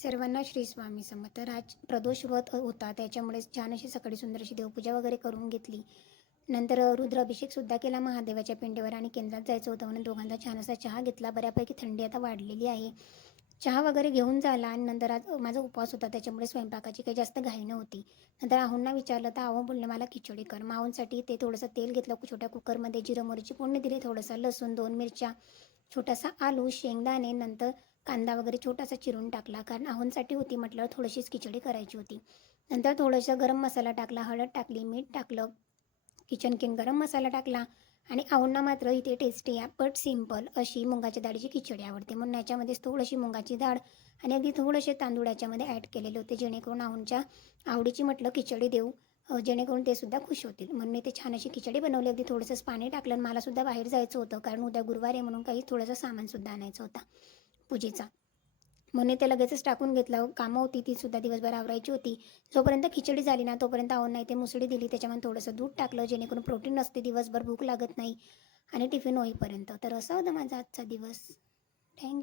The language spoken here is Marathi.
सर्वांना श्री स्वामी समर्थ. तर आज प्रदोष व्रत होता, त्याच्यामुळे छान अशी सकाळी सुंदर अशी देवपूजा वगैरे करून घेतली. नंतर रुद्राभिषेकसुद्धा केला महादेवाच्या पिंडीवर आणि केंद्रात जायचं होतं म्हणून दोघांचा छान असा चहा घेतला. बऱ्यापैकी थंडी आता वाढलेली आहे. चहा वगैरे घेऊन झाला आणि नंतर आज माझा उपवास होता, त्याच्यामुळे स्वयंपाकाची काही जास्त घाई नव्हती. नंतर आहोंना विचारलं तर आहो बोलले मला खिचडी कर. माऊंसाठी ते थोडंसं तेल घेतलं, छोट्या कुकरमध्ये जिरं मोहरीची फोडणी दिली, थोडंसं लसूण, 2 मिरच्या, छोटासा आलू, शेंगदाणे, नंतर कांदा वगैरे छोटासा चिरून टाकला, कारण आहोंसाठी होती म्हटल्यावर थोडीशीच खिचडी करायची होती. नंतर थोडंसं गरम मसाला टाकला, हळद टाकली, मीठ टाकलं, किचन किंग गरम मसाला टाकला आणि आहोंना मात्र इथे टेस्टी बट सिंपल अशी मुगाच्या डाळीची खिचडी आवडते, म्हणून याच्यामध्ये थोडीशी मुगाची डाळ आणि अगदी थोडेसे तांदूळ याच्यामध्ये ॲड केलेले होते, जेणेकरून आहोंच्या आवडीची म्हटलं खिचडी देऊ, जेणेकरून ते सुद्धा खुश होतील म्हणून मी ते छान अशी खिचडी बनवली. अगदी थोडंसंच पाणी टाकलं आणि मलासुद्धा बाहेर जायचं होतं, कारण उद्या गुरुवार आहे म्हणून काही थोडंसं सामानसुद्धा आणायचं होता पूजेचा, म्हणून ते लगेचच टाकून घेतलं. कामं होती तीसुद्धा दिवसभर आवरायची होती. जोपर्यंत खिचडी झाली ना तोपर्यंत आहोंना इथे मुसळी दिली, त्याच्यामध्ये थोडंसं दूध टाकलं, जेणेकरून प्रोटीन नसते, दिवसभर भूक लागत नाही आणि टिफिन होईपर्यंत. तर असा होता माझा आजचा दिवस. थँक्यू.